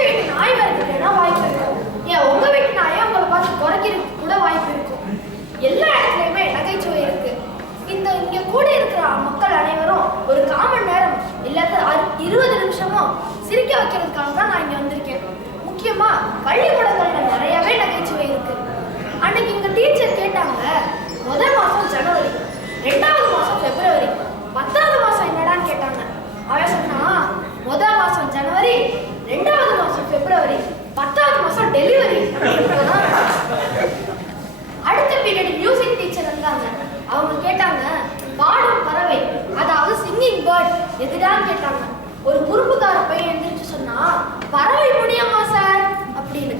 பக்கத்து வீட்டு நாய் வரதுக்குன்னா வாய்ப்பு இருக்கும் ஏன் உங்க வீட்டு நாயை உங்களை பார்த்து குறைக்கிறதுக்கு கூட வாய்ப்பு இருக்கும் எல்லா இடத்துலயுமே நகைச்சுவை இருக்கு. இந்த இங்க கூட இருக்கிற மக்கள் அனைவரும் ஒரு காமன் நேரம் இல்லாத இருபது நிமிஷமும் சிரிக்க வைக்கிறதுக்காக தான் நான் இங்க வந்திருக்கேன். முக்கியமா பள்ளிக்கூடங்கள் அவங்க கேட்டாங்க பாடும் பறவை அதாவது சிங்கிங் பேர்ட் எதுடான்னு கேட்டாங்க? ஒரு குறும்புக்கார பையன் எந்திரிச்சு சொன்னா பறவை முடியுமா சார் அப்படின்னு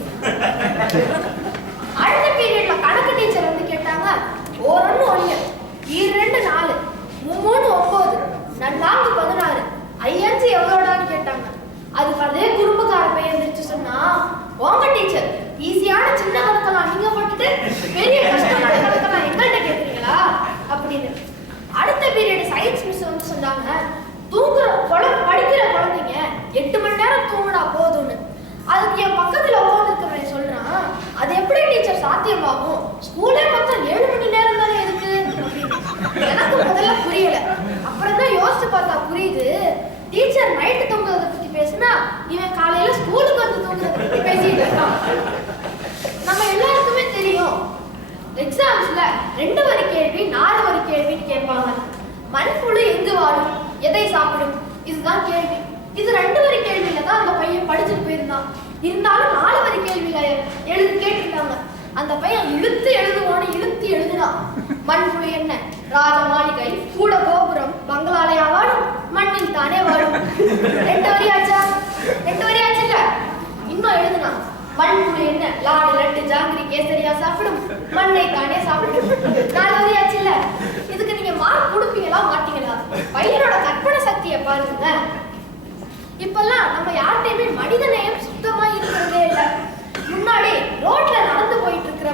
அடுத்த பீரியட்ல கணக்கு டீச்சர் வந்து கேட்டாங்க ஓரொன்னு ஒண்ணு ஈரெண்டு நாலு மூணு ஒன்பது நன்னாங்கு பதினாறு ஐயஞ்சு எவ்வளோடான்னு கேட்டாங்க அதுக்கு அதே குறும்புக்கார பையன் எந்திரிச்சு சொன்னா உங்க டீச்சர் ஈஸியான சின்ன கணக்கெல்லாம் நீங்க போட்டுட்டு பெரிய கஷ்டமான கணக்கெல்லாம் எங்கள்கிட்ட கேட்குறீங்களா அப்படின்னு அடுத்த பீரியட் சயின்ஸ் மிஸ் வந்து சொன்னாங்க தூங்குற குழந்தை படிக்கிற குழந்தைங்க எட்டு மணி நேரம் தூங்குனா போதும்னு அதுக்கு என் பக்கத்துல உட்காந்துருக்கிறவன் சொல்றான் அது எப்படி டீச்சர் சாத்தியமாகும் ஸ்கூலே மொத்தம் ஏழு மணி நேரம் தானே இருக்கு. எனக்கு முதல்ல புரியல. அப்புறம் தான் யோசிச்சு பார்த்தா புரியுது. டீச்சர் நைட்டு தூங்குறத பத்தி பேசினா இவன் காலையில ஸ்கூலுக்கு வந்து தூங்குறத பத்தி பேசிட்டு இருக்கான். நம்ம எல்லாருக்குமே தெரியும். எக்ஸாம்ஸ்ல ரெண்டு வரி கேள்வி நாலு வரி கேள்வின்னு கேட்பாங்க. மண்புழு எங்கு வாழும்? எதை சாப்பிடும்? இதுதான் கேள்வி. இது ரெண்டு வரி கேள்வியில தான் அந்த பையன் படிச்சுட்டு போயிருந்தான். இருந்தாலும் நாலு வரி கேள்வியில எழுதி கேட்டிருந்தாங்க அந்த பையன் இழுத்து எழுதுவான்னு இழுத்து எழுதுனான் மண்புழு என்ன? ராஜ மாளிகை கூட கோபுரம் பங்களாலயா வாழும் மண்ணில் தானே வாழும். ரெண்டு வரி ஆச்சா ரெண்டு வரி ஆச்சுல்ல இன்னும் எழுதுனா மண்புழு என்ன? லாடு லட்டு ஜாங்கிரி கேசரியா சாப்பிடும் மண்ணை தானே சாப்பிடும். நாலு வரி ஆச்சுல்ல இதுக்கு நீங்க மார்க் கொடுப்பீங்களா மாட்டீங்களா? பையனோட கற்பனை சக்தியை பாருங்க. இப்பெல்லாம் நம்ம யார்கிட்டயுமே மனித நேயம் சுத்தமா இருக்கிறதே இல்லை. முன்னாடி ரோட்ல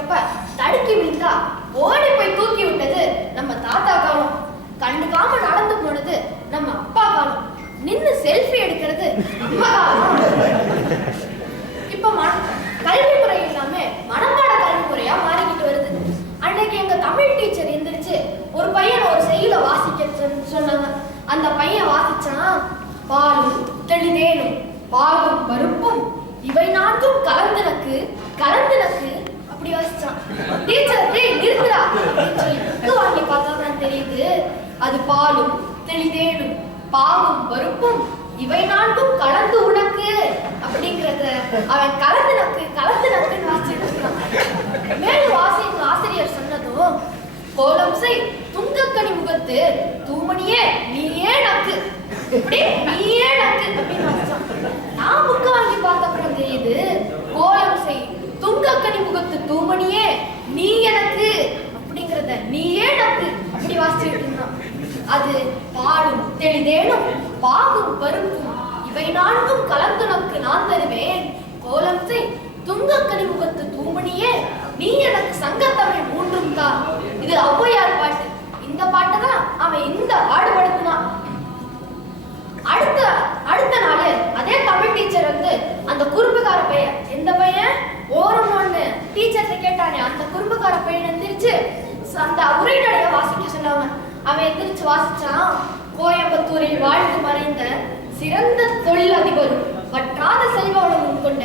நடந்து தடுக்கி விழுந்தா ஓடி போய் தூக்கி விட்டது நம்ம தாத்தா காலம். கண்டுக்காம நடந்து போனது நம்ம அப்பா காலம். நின்னு செல்ஃபி எடுக்கிறது அம்மா காலம். இப்ப மன- கல்வி முறை எல்லாமே மனப்பாட கல்வி முறையா மாறிக்கிட்டு வருது. அன்னைக்கு எங்க தமிழ் டீச்சர் எந்திரிச்சு ஒரு பையன் ஒரு செய்யுள வாசிக்க சொன்னாங்க. அந்த பையன் வாசிச்சான் பாலும் தெளிதேனும் பாகும் பருப்பும் இவை நான்கும் கலந்தனக்கு கலந்தனக்கு அப்படி யோசிச்சான். டீச்சர் டேய் நிறுத்துடா. சொல்லி வாங்கி பார்த்தா தான் தெரியுது. அது பாலும் தெளிதேனும் பாவும் வறுப்பும் இவை நான்கும் கலந்து உனக்கு அப்படிங்கறத அவன் கலந்து நக்கு கலந்து நக்குன்னு வாசிட்டு இருக்கான். மேலும் வாசி ஆசிரியர் சொன்னதும் கோலம் செய் துங்கக்கனி முகத்து தூமணியே நீயே நக்கு. இப்படி நீயே நக்கு. அப்படின்னு வாசிச்சான். நான் புக்கு வாங்கி பார்த்த அப்புறம் தெரியுது கோலம் செய் துங்கக்கனி முகத்து தூமணியே நீ எனக்கு அப்படிங்கறத நீயே நக்கு அப்படி வாசிச்சுட்டு இருந்தான் அது பாடும் தெளிதேனும் பாகும் பருப்பும் இவை நான்கும் கலந்துனக்கு நான் தருவேன். கோலம் துங்கக்கனி முகத்து தூமணியே நீ எனக்கு சங்கத்தமிழ் மூன்றும் தான் இது ஔவையார் பாட்டு. இந்த பாட்டை தான் அவன் இந்த பாடுபடுத்தினான் அடுத்த அடுத்த நாள் அதே தமிழ் டீச்சர் வந்து அந்த குறும்புக்கார பையன். எந்த பையன்? ஓரம் ஒண்ணு. டீச்சர்கிட்ட கேட்டானே அந்த குறும்புக்கார பையன் எந்திரிச்சு அந்த உரைநடைய வாசிக்க சொன்னாங்க. அவன் எந்திரிச்சு வாசிச்சான் கோயம்புத்தூரில் வாழ்ந்து மறைந்த சிறந்த தொழிலதிபரும் வற்றாத செல்வ வளமும் கொண்ட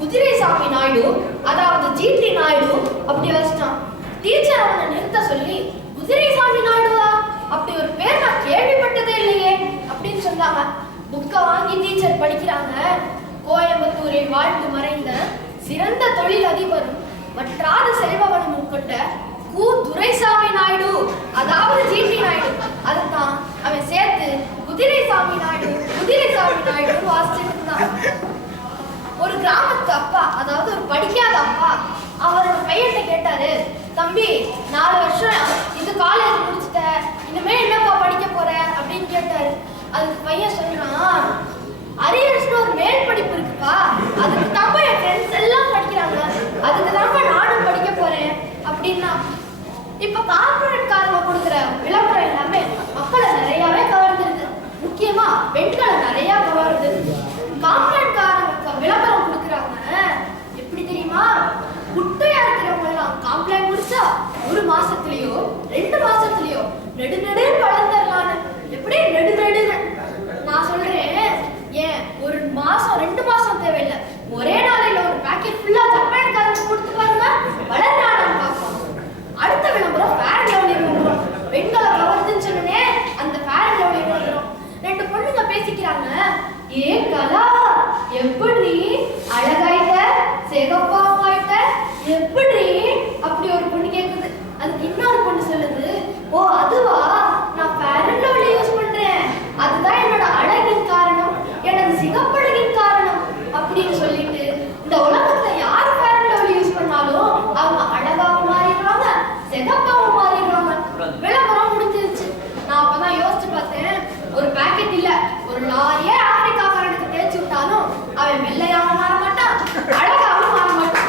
குதிரைசாமி நாயுடு அதாவது ஜிடி நாயுடு அப்படி வச்சிட்டான் டீச்சர் அவனை நிறுத்த சொல்லி குதிரைசாமி நாயுடுவா அப்படி ஒரு பேர் நான் கேள்விப்பட்டதே இல்லையே அப்படின்னு சொன்னாங்க. புக்கை வாங்கி டீச்சர் படிக்கிறாங்க. கோயம்புத்தூரில் வாழ்ந்து மறைந்த சிறந்த தொழில் அதிபரும் வற்றாத செல்பவனும் வளமும் கொண்ட கு. துரைசாமி நாயுடு. அதாவது ஜிபி நாயுடு. அதுதான் அவன் சேர்த்து குதிரைசாமி நாயுடு குதிரைசாமி நாயுடு வாசிச்சிருந்தான். ஒரு கிராமத்து அப்பா அதாவது ஒரு படிக்காத அப்பா அவரோட பையன்கிட்ட கேட்டாரு தம்பி நாலு வருஷம் இந்த காலேஜ் முடிச்சுட்ட இனிமே என்னப்பா படிக்க போற? அப்படின்னு கேட்டாரு. அதுக்கு பையன் சொல்றான் அரியர்ஸ்னு ஒரு மேல் படிப்பு இருக்குப்பா அதுக்கு தான்ப்பா என் ஃப்ரெண்ட்ஸ் எல்லாம் படிக்கிறாங்க ஒரு மாசத்துலயோ ரெண்டு மாசத்துலயோ நெடு நெடுன்னு வளர்ந்துடலான்னு எப்படி நெடு நெடுன்னு நான் சொல்றேன் ஏன் ஒரு மாசம் ரெண்டு மாசம் தேவையில்லை ஒரே நாளையில ஒரு பாக்கெட் ஃபுல்லா ஜப்பான் காரங்க கொடுத்து பாருங்க வளர்றானான்னு பார்ப்போம் அடுத்த விளம்பரம் ஃபேர் அண்ட் லவ்லி விளம்பரம் பெண்களை கவர்ந்துன்னு சொன்னனே அந்த ஃபேர் அண்ட் லவ்லி விளம்பரம் ரெண்டு பொண்ணுங்க பேசிக்கிறாங்க ஏ கலா எப்படி அழகாயிட்ட சிகப்பாவாயிட்ட எப்படி அப்படி ஒரு பொண்ணு கேக்குது அதுக்கு இன்னொரு பொண்ணு சொல்லுது ஓ அதுவா நான் ஃபேர் அண்ட் லவ்லி யூஸ் பண்றேன் அதுதான் என்னோட அழகின் காரணம் எனது சிகப்பழகின் காரணம் அப்படின்னு சொல்லிட்டு இந்த உலகத்துல யார் ஃபேர் அண்ட் லவ்லி யூஸ் பண்ணாலும் அவங்க அழகாவும் மாறிடுவாங்க சிகப்பாவும் மாறிடுவாங்க விளம்பரம் முடிஞ்சிருச்சு நான் அப்பதான் யோசிச்சு பார்த்தேன் ஒரு பாக்கெட் இல்ல ஒரு லாரியே ஆப்பிரிக்காக்காரனுக்கு தேய்ச்சி விட்டாலும் அவன் வெள்ளையாவும் மாற மாட்டான் அழகாவும் மாற மாட்டான்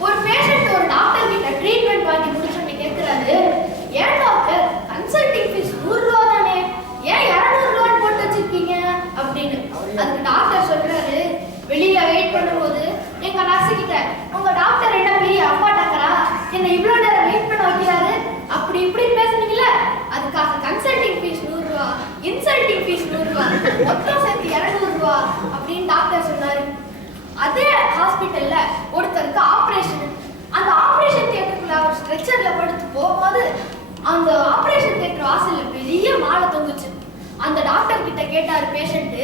ஒரு பேஷண்ட் ஒரு டாக்டர் கிட்ட ட்ரீட்மெண்ட் வாங்கி முடிச்சோன்னு கேக்குறாரு ஏன் டாக்டர் கன்சல்டிங் ஃபீஸ் நூறு ரூபா தானே ஏன் இரநூறு ரூபான்னு போட்டு வச்சிருக்கீங்க அப்படின்னு அதுக்கு டாக்டர் சொல்றாரு வெளியில வெயிட் பண்ணும்போது எங்க நர்ஸ் கிட்ட உங்க டாக்டர் என்ன பெரிய அப்பா டாக்டரா என்ன இவ்வளவு நேரம் வெயிட் பண்ண வைக்கிறாரு? அப்படி இப்படி பேசுனீங்கல்ல அதுக்காக கன்சல்டிங் ஃபீஸ் நூறு ரூபா இன்சல்டிங் ஃபீஸ் நூறு ரூபா மொத்தம் சேர்த்து இரநூறுவா ரூபா அப்படின்னு டாக்டர் சொன்னாரு. அதே ஹாஸ்பிட்டல்ல ஒருத்தருக்கு ஆப்ரேஷன் அந்த ஆப்ரேஷன் தியேட்டருக்குள்ள அவர் ஸ்ட்ரெச்சர்ல படுத்து போகும்போது அந்த ஆப்ரேஷன் தியேட்டர் வாசல்ல பெரிய மாலை தொங்குச்சு. அந்த டாக்டர் கிட்ட கேட்டாரு பேஷண்ட்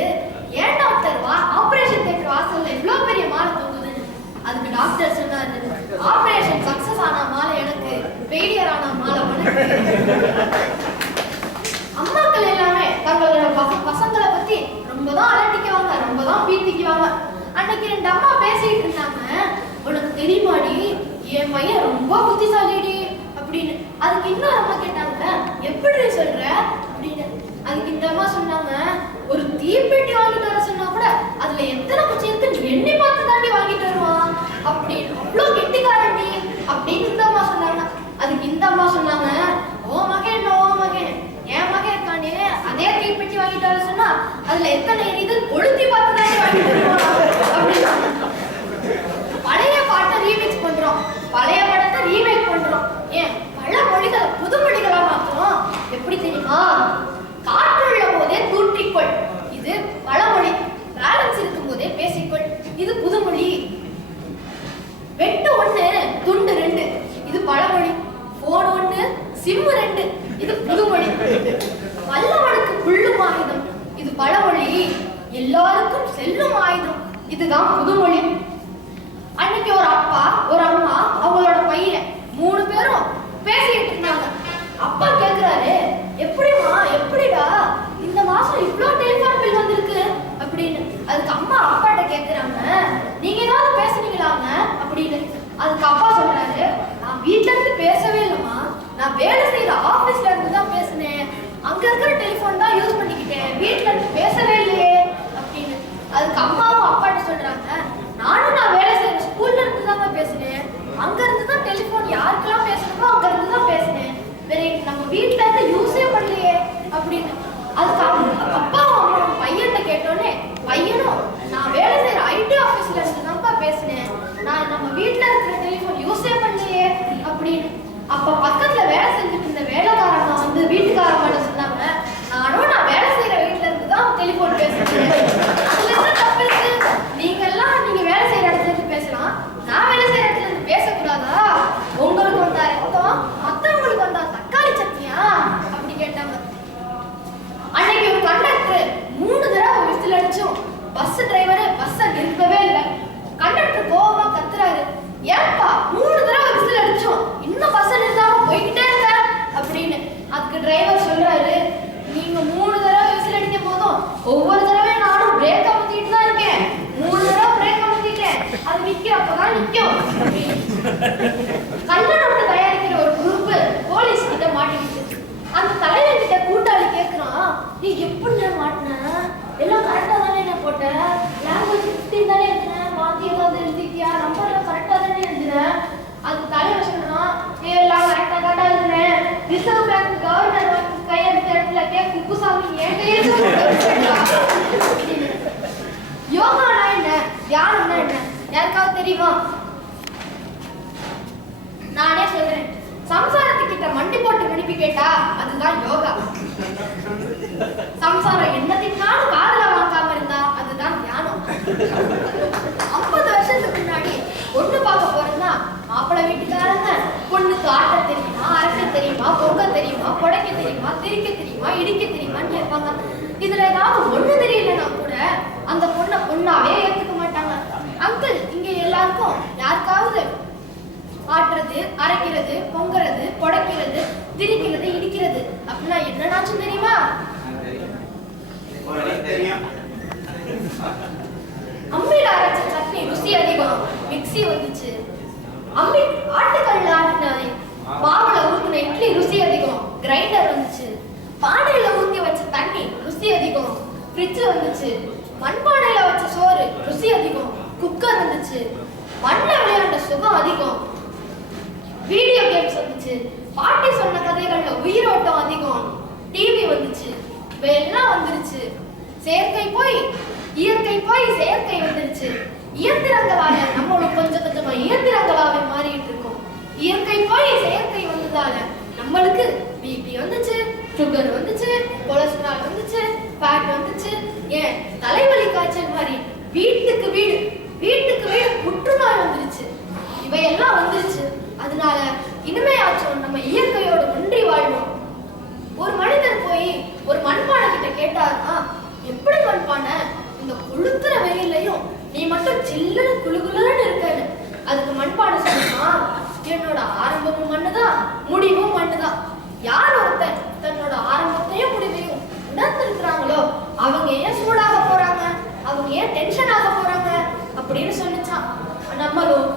ஏன் டாக்டர் வா? ஆப்ரேஷன் தியேட்டர் வாசல்ல இவ்வளோ பெரிய மாலை தொங்குதுன்னு. அதுக்கு டாக்டர் சொன்னாரு ஆபரேஷன் சக்சஸ் ஆன மாலை எனக்கு ஃபெயிலியர் ஆன மாலை உனக்கு அம்மாக்கள் எல்லாமே தங்களோட பசங்களை பத்தி ரொம்ப தான் அலட்டிக்குவாங்க ரொம்ப தான் பீத்திக்குவாங்க. அன்னைக்கு ரெண்டு அம்மா பேசிட்டு இருந்தாங்க உனக்கு தெரியுமாடி என் பையன் ரொம்ப புத்திசாலிடி அப்படின்னு. அதுக்கு இன்னொரு அம்மா கேட்டாங்க எப்படி சொல்ற? அப்படின்னு. அதுக்கு இந்த அம்மா சொன்னாங்க ஒரு தீப்பெட்டி வாங்கிட்டு வர சொன்னா கூட அதுல எத்தனை குச்சி இருக்குன்னு எண்ணி பார்த்து தாண்டி வாங்கிட்டு வருவான் அப்படின்னு அவ்வளோ கெட்டிக்காரண்டி அப்படின்னு இந்த அம்மா சொன்னாங்க. அதுக்கு இந்த அம்மா சொன்னாங்க ஓ மகன் ஓ மகன் என் மகன் இருக்கானே அதே தீப்பெட்டி வாங்கிட்டு வர சொன்னா அதுல எத்தனை இது கொளுத்தி பார்த்து தான் வாங்கிட்டு வருவாங்க அப்படின்னு சொன்னாங்க. பழைய பாட்டை ரீமிக்ஸ் பண்றோம் பழைய படத்தை ரீமேக் பண்றோம் ஏன் பல மொழிகளை புது மொழிகளா மாத்துறோம் எப்படி தெரியுமா காற்றுள்ள போதே தூற்றிக்கொள் இது பழமொழி பேலன்ஸ் இருக்கும் போதே பேசிக்கொள் இது புதுமொழி வெட்டு ஒண்ணு துண்டு ரெண்டு இது பழமொழி போன் ஒண்ணு சிம் ரெண்டு இது வல்லவனுக்கு புல்லும் ஆயுதம். இது பழமொழி. எல்லாருக்கும் செல்லும் ஆயுதம். இதுதான் புதுமொழி. அன்னைக்கு ஒரு அப்பா ஒரு அம்மா அவங்களோட பையன் மூணு பேரும் பேசிட்டு இருந்தாங்க. அப்பா கேக்குறாரு எப்படிமா எப்படிடா? இந்த மாசம் இவ்ளோ டெலிஃபோன் பில் வந்திருக்கு. அப்படின்னு. அதுக்கு அம்மா அப்பாட்ட கேக்குறாங்க நீங்க ஏதாவது பேசுனீங்களாங்க? அப்படின்னு. அதுக்கு அப்பா சொல்றாரு நான் வீட்ல இருந்து பேசவே இல்லைம்மா. நான் வேலை செய்யற ஆபீஸ்ல இருந்து அங்க இருக்கிற டெலிஃபோன் தான் யூஸ் பண்ணிக்கிட்டேன். வீட்ல இருந்து பேசவே இல்லையே அப்படின்னு. அதுக்கு அம்மாவும் அப்பாட்ட சொல்றாங்க. நானும் நான் வேலை செய்யற ஸ்கூல்ல இருந்து தான் பேசினேன் அங்க இருந்து தான் டெலிஃபோன் யாருக்கெல்லாம் பேசணுமோ அங்க இருந்து தான் பேசினேன் வேற நம்ம வீட்ல இருந்து யூஸே பண்ணலையே அப்படின்னு. அதுக்கு அப்பாவும் அம்மாவும் பையன்கிட்ட கேட்டோன்னே பையனும் நான் வேலை செய்யற ஐடி ஆபீஸ்ல இருந்து தான்ப்பா பேசினேன். நான் நம்ம வீட்டுல இருக்கிற டெலிஃபோன் யூஸே பண்ணலையே அப்படின்னு அப்ப பக்கத்துல வேலை செஞ்சுட்டு இருந்த வேலைக்காரங்க வந்து வீட்டுக்காரங்க சொன்னாங்க நானும் நான் வேலை செய்யற வீட்ல இருந்து தான் டெலிஃபோன் பேசுறேன் அதுல என்ன தப்பு இருக்கு நீங்க எல்லாம் நீங்க வேலை செய்யற இடத்துல இருந்து பேசலாம் நான் வேலை செய்யற இடத்துல இருந்து பேசக்கூடாதா உங்களுக்கு வந்தா ரத்தம் மத்தவங்களுக்கு வந்தா தக்காளி சட்னியா அப்படி கேட்டாங்க அன்னைக்கு ஒரு கண்டக்டர் மூணு தடவை விசில் அடிச்சும் பஸ் டிரைவர் பஸ்ஸை நிறுத்தவே இல்லை கண்டக்டர் கோவமா கத்துறாரு ஏன்பா மூணு தடவை விசில் அடிச்சோம் இன்னும் பஸ் நிறுத்தாம போய்கிட்டே இருக்க அப்படின்னு அதுக்கு டிரைவர் சொல்றாரு நீங்க மூணு தடவை விசில் அடிக்கும் போதும் ஒவ்வொரு தடவையும் நானும் பிரேக் அமுத்திட்டு தான் இருக்கேன் மூணு தடவை பிரேக் அமுத்திட்டேன் அது முக்கியம் நிக்கும் கள்ள நோட்டு தயாரிக்கிற ஒரு குரூப் போலீஸ் கிட்ட மாட்டிக்கிட்டு அந்த தலைவர் கிட்ட கூட்டாளி கேக்குறான் நீ எப்படி மாட்டின? எல்லாம் கரெக்டா தானே நான் போட்ட? லாங்குவேஜ் ஃபிஃப்டீன் தானே எழுதினேன் மாத்தி ஏதாவது எழுதிட்டியா? எல்லாம் கரெக்டா தானே எழுதினேன் அது தலைவர் சொன்னான் நீ எல்லாம் கரெக்டா தானே எழுதினேன் ரிசர்வ் பேங்க் கவர்னர் கையெழுத்து கையெழுத்த இடத்துல கே குப்புசாமி என் கையெழுத்து யோகானா என்ன தியானம்னா என்ன யாருக்காவது தெரியுமா? நானே சொல்றேன். சம்சாரத்துக்கிட்ட மண்டி போட்டு மன்னிப்பு கேட்டா அதுதான் யோகா. சம்சாரம் என்னத்தினாலும் காதல வாங்காம இருந்தா அதுதான் தியானம் ஐம்பது வருஷத்துக்கு முன்னாடி ஒண்ணு பார்க்க போறேன்னா மாப்பிள்ளை வீட்டுக்காரங்க பொண்ணுக்கு ஆட்ட தெரியுமா அரைக்க தெரியுமா பொங்க தெரியுமா புடைக்க தெரியுமா திரிக்க தெரியுமா இடிக்க தெரியுமான்னு கேட்பாங்க. இதுல ஏதாவது ஒண்ணு தெரியலன்னா கூட அந்த பொண்ணை பொண்ணாவே எல்லாருக்கும் யாருக்காவது? ஆட்டுறது அரைக்கிறது பொங்குறது புடைக்கிறது திரிக்கிறது இடிக்கிறது. அப்படின்னா என்னன்னாச்சும் தெரியுமா? அம்மியில அரைச்ச சட்னி ருசி அதிகம். மிக்ஸி வந்துச்சு. அம்மி ஆட்டுக்கல்ல ஆட்டின மாவுல ஊத்தின இட்லி ருசி அதிகம். கிரைண்டர் வந்துச்சு. பானையில ஊத்தி வச்ச தண்ணி ருசி அதிகம். ஃப்ரிட்ஜ் வந்துச்சு. மண்பானையில வச்ச சோறு ருசி அதிகம். குக்கர் வந்துச்சு. மண்ணில் விளையாண்ட சுகம் அதிகம். வீடியோ கேம்ஸ் வந்துச்சு. பாட்டி சொன்ன கதைகள்ல உயிரோட்டம் அதிகம். டிவி வந்துச்சு. எல்லாம் வந்துருச்சு. செயற்கை போய் இயற்கை போய் செயற்கை வந்துருச்சு. இயந்திரங்களால நம்மளும் கொஞ்சம் கொஞ்சமா இயந்திரங்களாவே மாறிட்டு இருக்கோம். இயற்கை போய் செயற்கை வந்ததால நம்மளுக்கு பிபி வந்துச்சு சுகர் வந்துச்சு கொலஸ்ட்ரால் வந்துச்சு ஃபேட் வந்துச்சு. ஏன்? தலைவலி காய்ச்சல் மாதிரி வீட்டுக்கு வீடு. வீட்டுக்கு வீடு புற்றுநோய் வந்துருச்சு. இவையெல்லாம் வந்துருச்சு. அதனால இனிமையாச்சும் நம்ம இயற்கையோட ஒன்றி வாழ்வோம். ஒரு மனிதர் போய் ஒரு மண்பானை கிட்ட கேட்டாருன்னா எப்படி மண்பானை? இந்த கொளுத்துற வெயில்லையும் நீ மட்டும் சில்லுன்னு குளுகுலுன்னு இருக்கன்னு. அதுக்கு மண்பானை சொன்னா என்னோட ஆரம்பமும் மண்ணுதான் முடிவும் மண்ணுதான். யார் ஒருத்தன் தன்னோட ஆரம்பத்தையும் முடிவையும் உணர்ந்திருக்கிறாங்களோ அவங்க ஏன் சூடாக போறாங்க அவங்க ஏன் டென்ஷன் ஆக போறாங்க அப்படின்னு சொன்னிச்சான் நம்மளும்